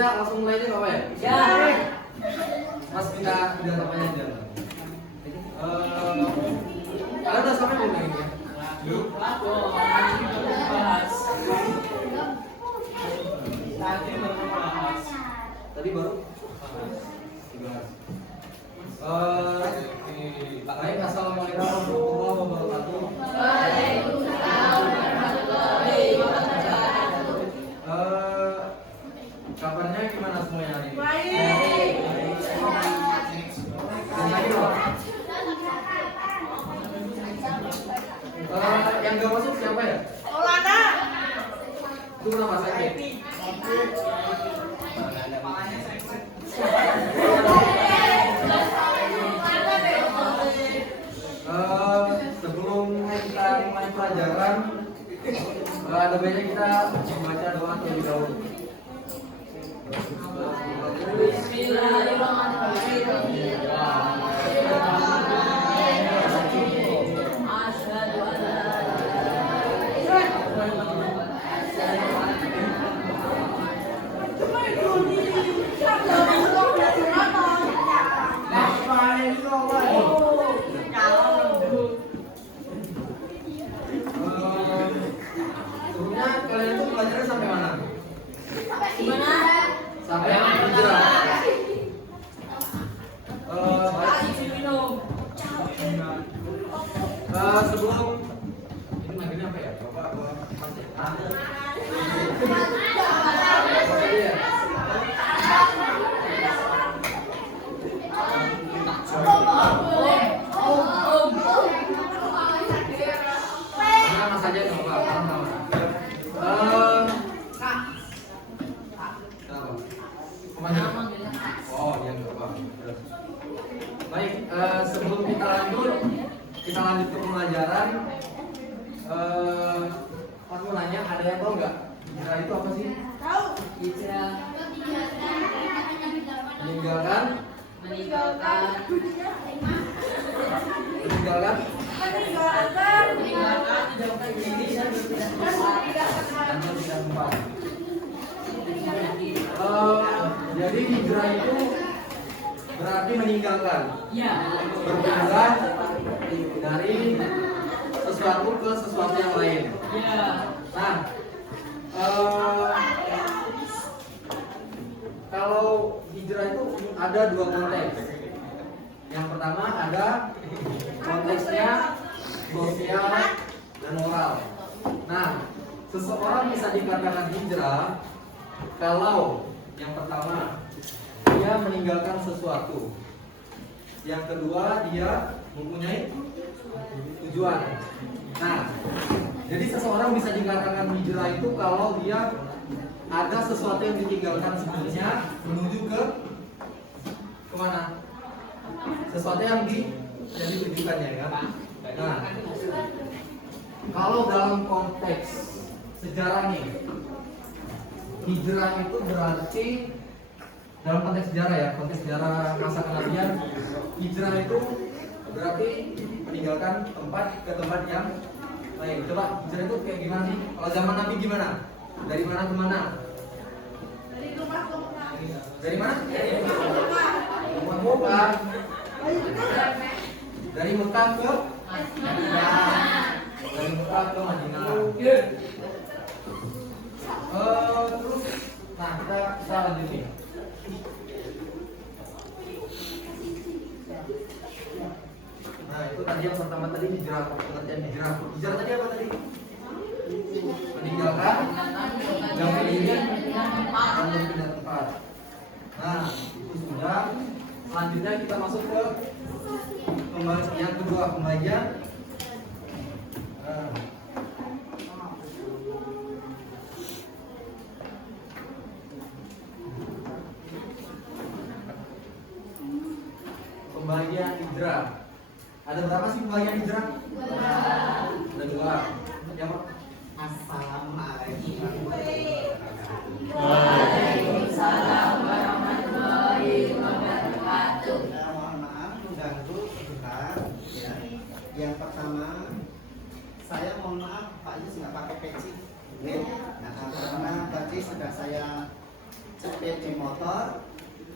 kita langsung mulai aja nggak apa ya? Ya. Mas kita namanya aja. Kalian udah sampai belum ini? Belum. Bahas. Tadi baru? Baik, assalamualaikum warahmatullahi wabarakatuh. Waalaikumsalam warahmatullahi wabarakatuh. Kabarnya gimana semuanya hari ini? Baik. Yang gak masuk siapa ya? Olana. Itu nama saya. Sebelum kita mulai pelajaran, ada baiknya kita membaca doa terlebih dahulu. Sebelumnya kalian itu belajarnya sampai mana? Sampai hijrah. Sebelum ini manggilnya apa ya? Bapak Mas ya? Mas aja nggak apa-apa. Oh, ya nggak apa-apa. Baik, sebelum kita lanjut ke pelajaran. Mas mau nanya, ada yang tahu nggak? Hijrah itu apa sih? Tahu. Hijrah. Meninggalkan. Jadi hijrah itu berarti meninggalkan, berpindah dari sesuatu ke sesuatu yang lain. Nah, kalau hijrah itu ada dua konteks. Yang pertama ada konteksnya sosial dan moral. Nah, seseorang bisa dikatakan hijrah kalau yang pertama dia meninggalkan sesuatu, yang kedua dia mempunyai tujuan. Nah, jadi seseorang bisa dikatakan hijrah itu kalau dia ada sesuatu yang ditinggalkan sebelumnya menuju ke kemana? Sesuatu yang ditujukannya kan? Nah, kalau dalam konteks sejarah nih, hijrah itu berarti dalam konteks sejarah ya, konteks sejarah masa kenabian, hijrah itu berarti meninggalkan tempat ke tempat yang lain. Coba hijrah itu kayak gimana sih? Kalau zaman Nabi gimana? Dari mana ke mana? Dari rumah ke rumah. Dari mana? Dari rumah ke rumah. Rumah Mekah. Dari Mekah ke Madinah. Dari Mekah ke Madinah. Terus, nah kita lanjut nih. Nah itu tadi yang pertama tadi hijrah, pengertian hijrah. Hijrah tadi apa tadi? Meninggalkan, jauh diri, dan berpindah tempat. Nah itu sudah. Selanjutnya kita masuk ke yang kedua, pembagian. Pembagian hijrah. Ada berapa sih pembagian hijrah? Ada dua. Yang Assalamualaikum. Waalaikumsalam warahmatullahi wabarakatuh. Mohon maaf mengganggu sebentar ya. Yang pertama, saya mohon maaf Pak Yus nggak pakai peci. Nah, karena tadi sudah saya sepeda motor,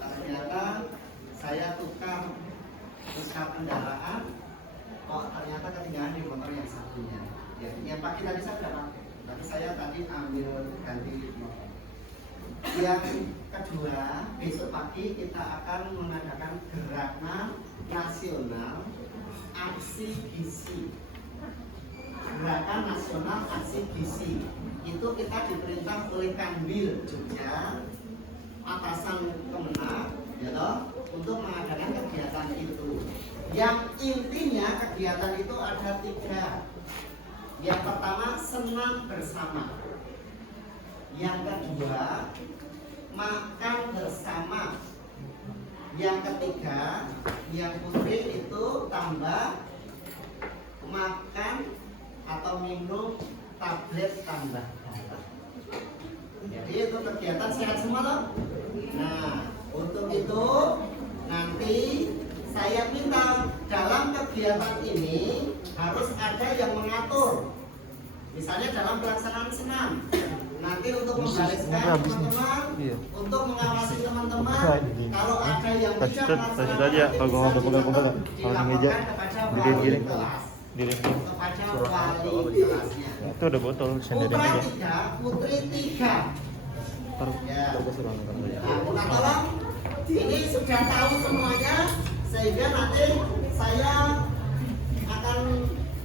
ternyata saya tukar kendaraan, kok ternyata ketinggalan di motor yang satunya. Ya, yang pagi tadi saya sudah pakai, tapi saya tadi ambil ganti motor. Yang kedua, besok pagi kita akan mengadakan gerakan nasional aksi gizi. Gerakan nasional aksi gizi itu kita diperintah oleh Kanwil Jogja, atasan Kemenag, ya toh, untuk mengadakan kegiatan itu. Yang intinya kegiatan itu ada 3. Yang pertama, senam bersama. Yang kedua, makan bersama. Yang ketiga, yang putih itu tambah makan atau minum tablet tambah darah. Jadi itu kegiatan sehat semua loh. Nah, untuk itu nanti saya minta dalam kegiatan ini harus ada yang mengatur. Misalnya dalam pelaksanaan senam, nanti untuk membariskan teman-teman, untuk mengawasi teman-teman. Kalau ada yang tidak melaksanakan, dilaporkan kepada wali kelas, kepada wali kelasnya. Itu ada botol sendiri Putra aja. 3, putri 3. Ya. Nah, tolong, ini sudah tahu semuanya, sehingga nanti saya akan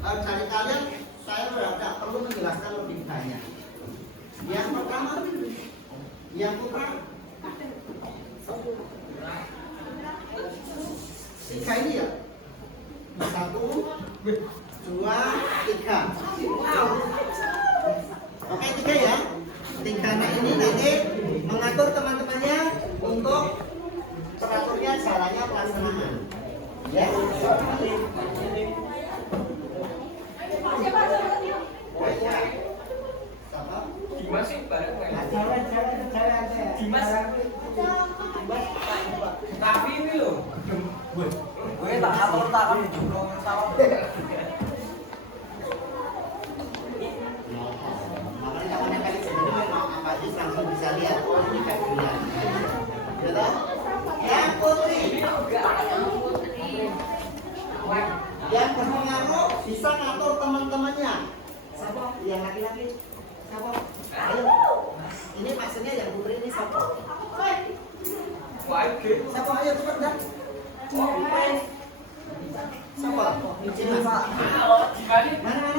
dari kalian saya tidak perlu menjelaskan lebih banyak. Yang pertama, yang putra 3 ini ya. 1, 2, 3. Oke, 3 ya. 3 ini nanti mengatur teman-temannya untuk teraturnya caranya pelaksanaan. Ya. Dimas sih bareng gue. Dimas. Tapi ini loh. Gue tak atur tangan di jumlah tahu. Makanya kapan kali sebenarnya mau apa aja langsung bisa lihat. Ini kan dia. Ya toh? Yang putri. Yang berpengaruh bisa ngatur teman-temannya. Siapa? Yang laki-laki. Siapa? Ayo. Ini maksudnya yang putri ini siapa? Siapa? Ayo cepat dah. Siapa? Dimas. Mana?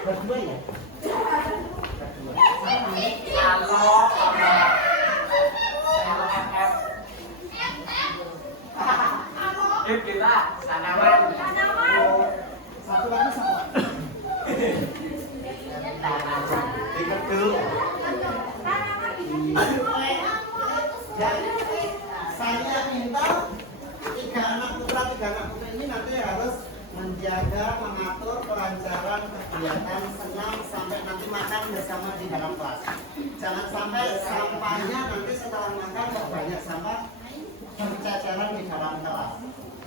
Berdua ya? Yuk kita sanaman. Satu lagi siapa? Ikut dulu. Saya minta 3 anak putra 3 anak putri ini nanti harus menjaga, mengatur kelancaran kegiatan senam sampai nanti makan bersama di dalam kelas. Jangan sampai sampahnya nanti setelah makan banyak sampah berceceran di dalam kelas.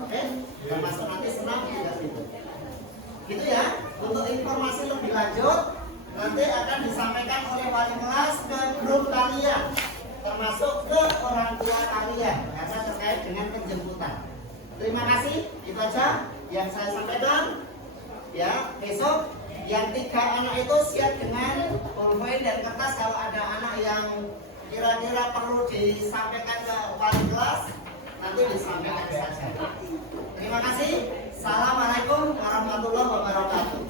Oke? Termasuk nanti senam juga gitu. Gitu ya. Untuk informasi lebih lanjut nanti akan disampaikan oleh wali kelas ke grup kalian, termasuk ke orang tua kalian karena terkait dengan penjemputan. Terima kasih, itu aja yang saya sampaikan. Ya, besok yang 3 anak itu siap dengan pulpen dan kertas. Kalau ada anak yang kira-kira perlu disampaikan ke wali kelas, nanti disampaikan saja. Terima kasih. Assalamualaikum warahmatullahi wabarakatuh.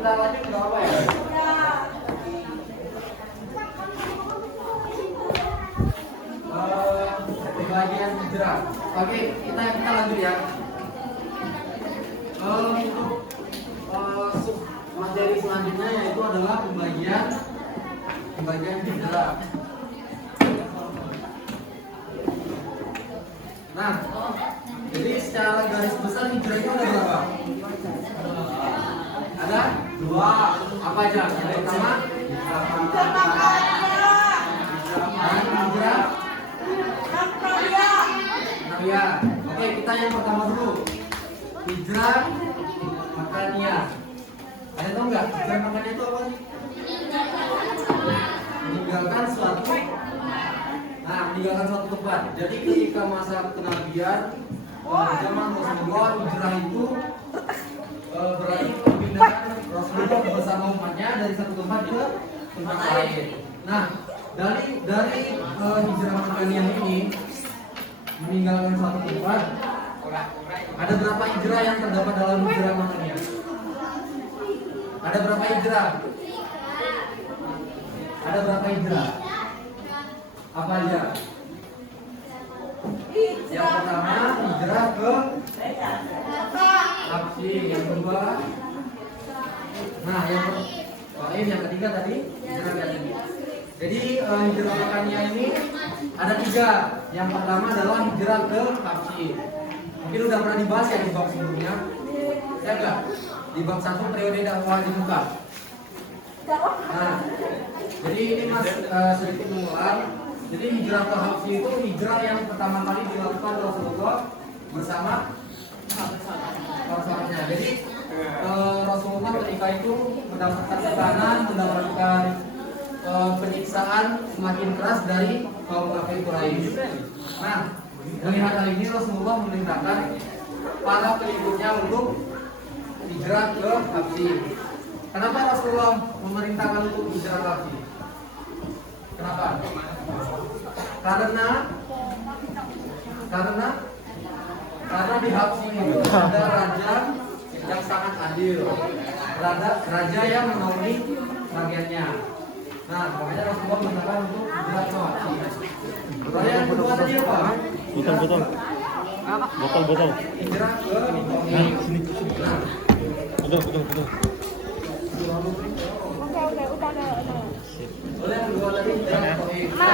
Kita lanjut ke apa ya? Bagian hijrah. Oke, kita lanjut ya. Untuk materi selanjutnya yaitu adalah pembagian bagian hijrah. Nah, jadi secara garis besar hijrah itu ada berapa? Ada 2. Apa aja? Yang pertama hijrah Nabia. Oke, kita yang pertama dulu. Hijrah makaniyah. Ada tahu nggak hijrah makaniyah itu apa sih? Meninggalkan suatu meninggalkan suatu tempat. Jadi ketika masa kenabian zaman Rasulullah, hijrah itu berarti perpindahan Rasulullah bersama umatnya dari satu tempat ke tempat lain. Nah, dari hijrah makaniyah ini meninggalkan suatu tempat, ada berapa hijrah yang terdapat dalam hijrah makaniyah? Ada berapa hijrah? Ada berapa hijrah? Apa aja? Yang pertama hijrah ke Habsyi, yang kedua yang ketiga tadi hijrah ke Habsyi. Jadi hijrah makaniyah ini ada 3. Yang pertama adalah hijrah ke Habsyi. Mungkin udah pernah dibahas ya di bab sebelumnya. Ya enggak? Di bab 1 periode dakwah di Mekah. Nah, jadi ini Mas sedikit mengulang. Jadi hijrah ke Habsyi itu hijrah yang pertama kali dilakukan Rasulullah bersama para sahabatnya. Jadi Rasulullah ketika itu mendapatkan tekanan, mendapatkan penyiksaan semakin keras dari kaum kafir Quraisy. Nah, melihat hal ini Rasulullah memerintahkan para pengikutnya untuk hijrah ke Habsyi. Kenapa Rasulullah memerintahkan untuk hijrah ke Habsyi? Kenapa? Karena di Habsyi itu ada raja yang sangat adil, raja yang menaungi rakyatnya. Nah, makanya Rasulullah memerintahkan untuk hijrah ke Habsyi. Lalu yang kedua tadi apa? Botol. Hijrah ke Sini. Nah, Betul. Oleh yang kedua tadi hijrah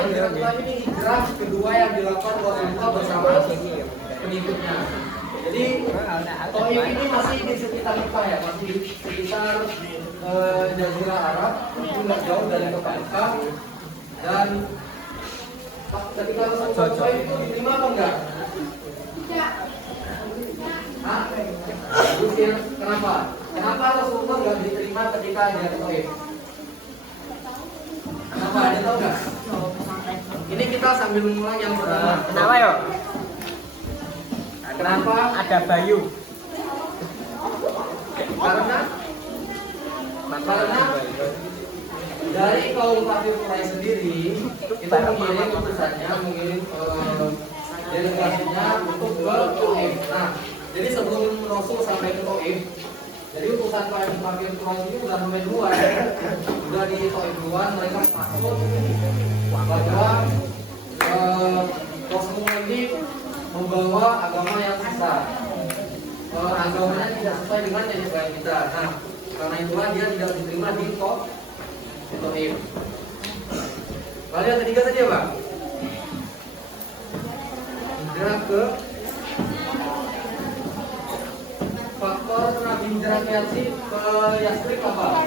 kedua ini hijrah kedua yang dilakukan Rasulullah bersama pengikutnya. Jadi Taif ini masih di sekitar Mekah ya, masih sekitar Jazirah Arab, itu nggak jauh dari kota Mekah. Dan ketika Rasulullah ke Taif itu diterima apa enggak? Tidak. Kenapa? Kenapa Rasulullah nggak diterima ketika dia ke Taif? Kenapa? Ada tahu nggak? Ini kita sambil mengulang yang pertama. Kenapa yo? Kenapa? Ada Bayu. Karena dari kaum kafir Quraisy sendiri itu mengirim utusannya, mengirim delegasinya untuk ke Taif. Nah, jadi sebelum Rasul sampai ke Taif, jadi utusan kafir Quraisy ini sudah sampai duluan, sudah di Taif duluan. Mereka masuk bahwa Rasulullah ini membawa agama yang sesat, agamanya tidak sesuai dengan yang dibayar kita. Nah, karena itulah dia tidak diterima di Taif. Lalu yang ketiga tadi apa? Hijrah ke faktor Nabi hijrah ke Yastrib apa?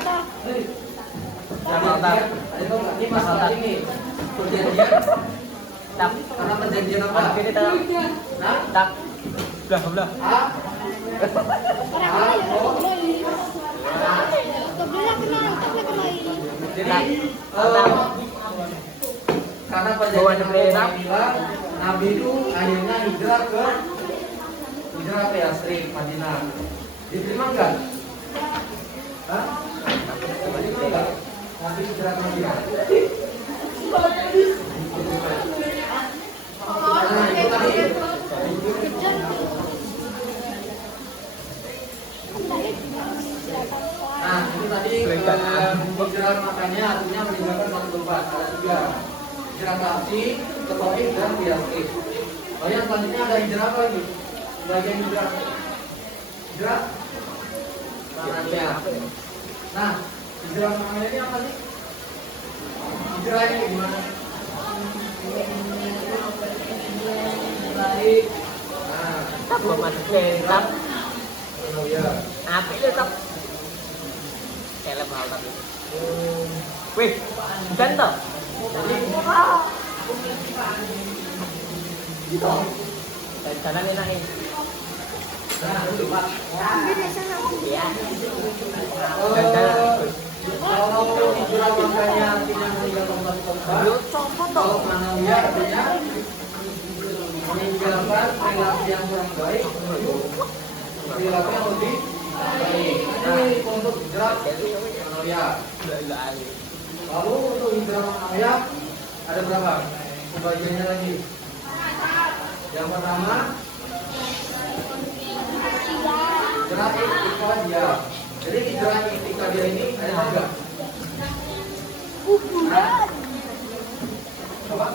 Ada tahu nggak? Ini masalah ini perjanjian. Karena perjanjian apa? Nah, Belah. Jadi karena perjanjian bilang Nabi itu akhirnya hijrah ke Yastrib, Madinah. Diterima enggak? Hah? Diterima enggak? Nabi hijrah ke Madinah. Nah, itu tadi. Nah, itu tadi hijrah makanya artinya meninggalkan satu tempat. Ada 3. Hijrah ke Habsyi, ke Taif, dan ke Yastrib. Lalu yang selanjutnya ada hijrah apa lagi? Bagian hijrah maknanya. Nah, hijrah maknanya ini apa sih? Hijrahnya gimana? Baik. Nah, Tak buat masuk ke tak. oh ya. Api itu tak. Kayak hal tapi. Wih, bukan toh? Gitu. Dan jalan enak ini. Nah, itu Pak. Iya. Kalau hijrah makanya artinya meninggal tempat tempat. Yo copot toh. Kalau manawiya artinya meninggalkan perilaku yang kurang baik menuju perilaku yang lebih baik. Ini untuk hijrah manawiya. Lalu untuk hijrah manawiya ada berapa? Pembagiannya lagi. Yang pertama hijrah itikadiyah. Jadi hijrah itikadiyah ini ada tiga. Apa?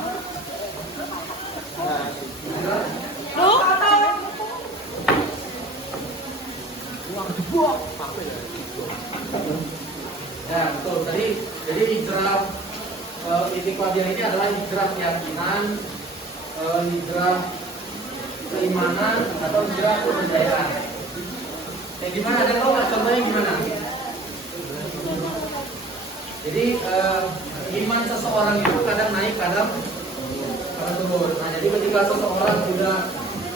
Hijrah. Ya betul. Jadi hijrah itikadiyah ini adalah hijrah keyakinan, hijrah keimanan atau hijrah kepercayaan. Yang gimana? Ada tahu nggak contohnya gimana? Jadi iman seseorang itu kadang naik, kadang turun. Nah, jadi ketika seseorang sudah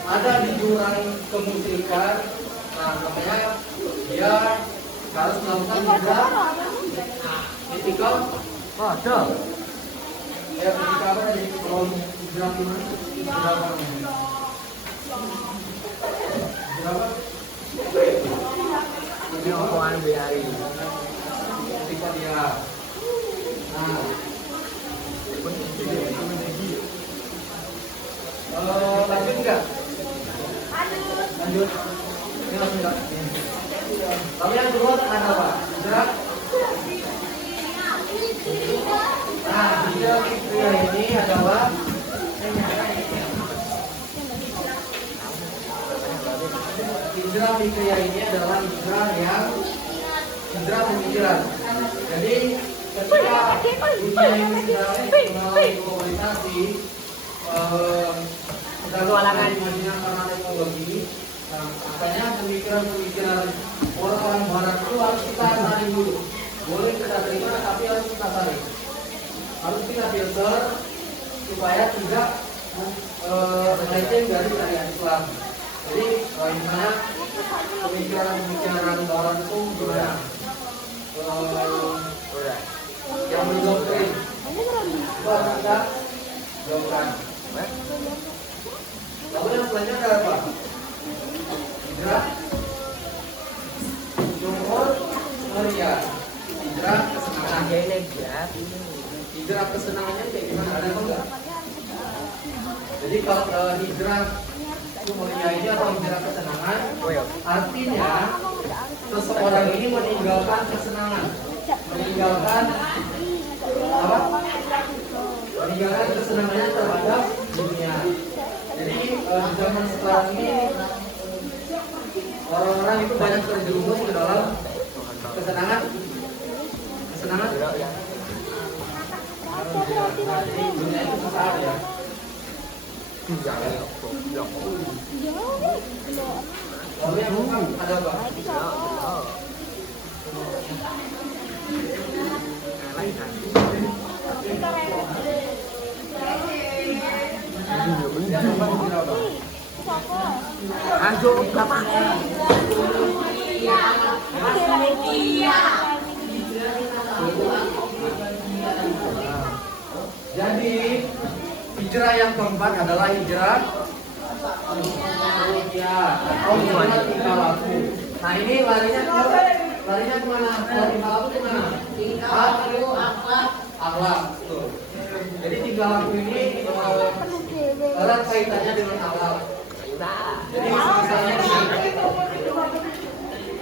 ada di jurang kemusyrikan, nah makanya dia harus melakukan hijrah itikad. Oh, ada. Ya, ketika apa tadi? Kalau hijrah gimana? Hijrah apa? Hijrah apa? Ini omongan biari. Ketika dia, nah, lanjut nggak? Lanjut. Ini lanjut nggak? Lalu yang kedua ada apa? Hijrah. Nah, hijrah fikriyah ini adalah hijrah fikriyah ini adalah hijrah pemikiran. Jadi ketika dunia ini sedang mengalami globalisasi, sedang maju karena teknologi, nah, makanya pemikiran-pemikiran orang-orang Barat itu harus kita saring dulu. Boleh kita terima, tapi harus kita saring. Harus kita filter supaya tidak melenceng dari syariat Islam. Jadi misalnya pemikiran Barat itu gimana? Yang mendoktrin, coba kita jauhkan. Lalu yang selanjutnya ada apa? Hijrah jumhur meriah. Hijrah kesenangan. Hijrah kesenangannya kayak gimana? Ada apa enggak? Jadi kalau hijrah jumhuriyah ini atau hijrah kesenangan, artinya seseorang ini meninggalkan kesenangan, meninggalkan apa? Meninggalkan kesenangannya terhadap dunia. Jadi di zaman sekarang ini orang-orang itu banyak terjerumus ke dalam kesenangan. Jadi dunia itu besar ya. Lalu yang bukan ada apa? Yang keempat apa? Anjo berapa? Jadi hijrah yang keempat adalah hijrah atau hijrah tingkah laku. Nah ini larinya kemana? Kalau tingkah laku kemana? Akhlak. Jadi tingkah laku ini erat kaitannya dengan akhlak. Jadi misalnya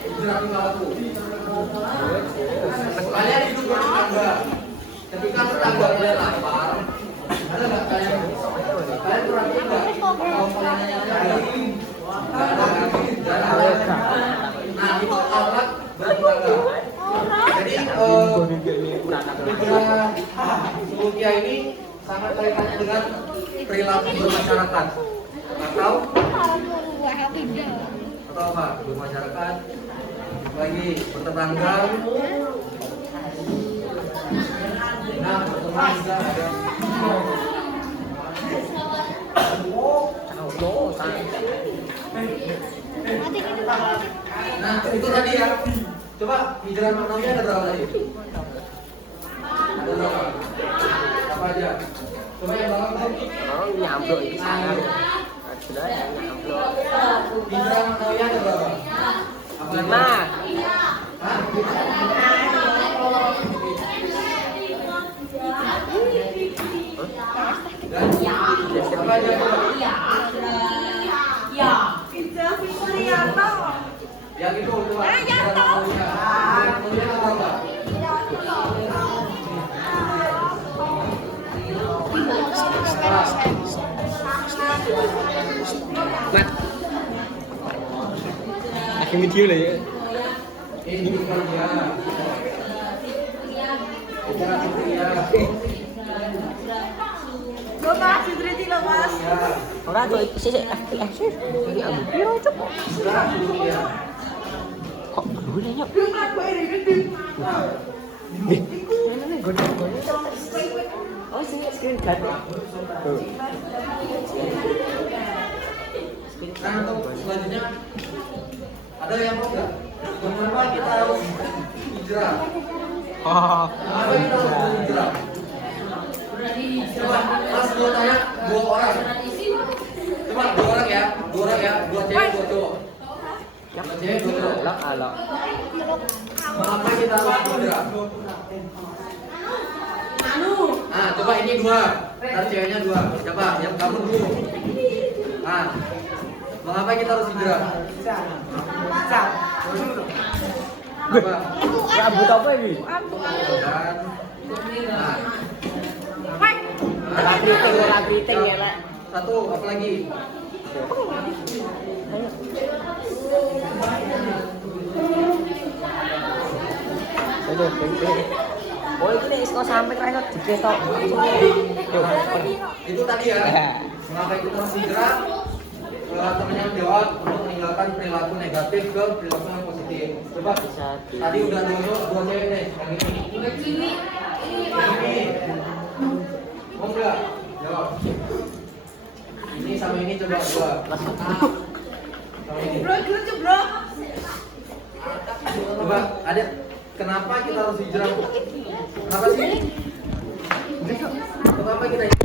hijrah tingkah laku. Kalian hidup bertetangga. Ketika tetangga kalian lapar, ada nggak kalian perhatiin nggak kalau makanannya ada? Nah itu akhlak bertetangga. Jadi hijrah Rukia ini sangat kaitannya dengan perilaku bermasyarakat atau apa? Bermasyarakat, lagi bertetangga. Nah, berteman juga ada. Nah, itu tadi ya. Coba hijrah maknawi ada berapa tadi? Ada berapa? Apa aja? Coba yang belakang tuh. Oh, nyamplok di sana. Sudah nyamplok. Hijrah maknawi ada berapa? Apa aja? 5. Hah? Dan apa aja? Yang itu coba. Hijrah maknawi. Hijrah maknawi ada berapa? Mat. Akhir video lah ya. Ini kerja. Hijrah kerja. Lo mas, Fitri lo mas. Ora tuh sik akhir. Ini aku piro cuk. Hijrah kerja. Kok boleh nyok? Oh, sini screen card. Tuh. Nah, untuk selanjutnya ada yang mau nggak? Mengapa kita harus hijrah? Oh. Mengapa kita harus hijrah? Coba, Mas gua tanya 2 orang. Coba 2 orang ya, 2 orang ya, 2 cewek, 2 cowok. 2 cewek, 2 cowok. Alok alok. Mengapa kita harus hijrah? Nah, coba ini 2. Ntar ceweknya 2. Coba, yang kamu dulu. Nah, mengapa kita harus hijrah? Apa? Rambut apa ini? Dan, nah, Ora kriting ya, Lek. 1, apa lagi? Aduh, oh itu nih isko sampai kira diketok. Itu tadi ya. Mengapa kita harus hijrah? Temannya menjawab untuk meninggalkan perilaku negatif ke perilaku yang positif. Coba, tadi udah 2 cewek nih, yang ini. Ini. Mau nggak? Jawab. Ini sama ini coba 2. Sama ini. Bro. Coba, ada kenapa kita harus hijrah? Kenapa sih? Kenapa kita hijrah?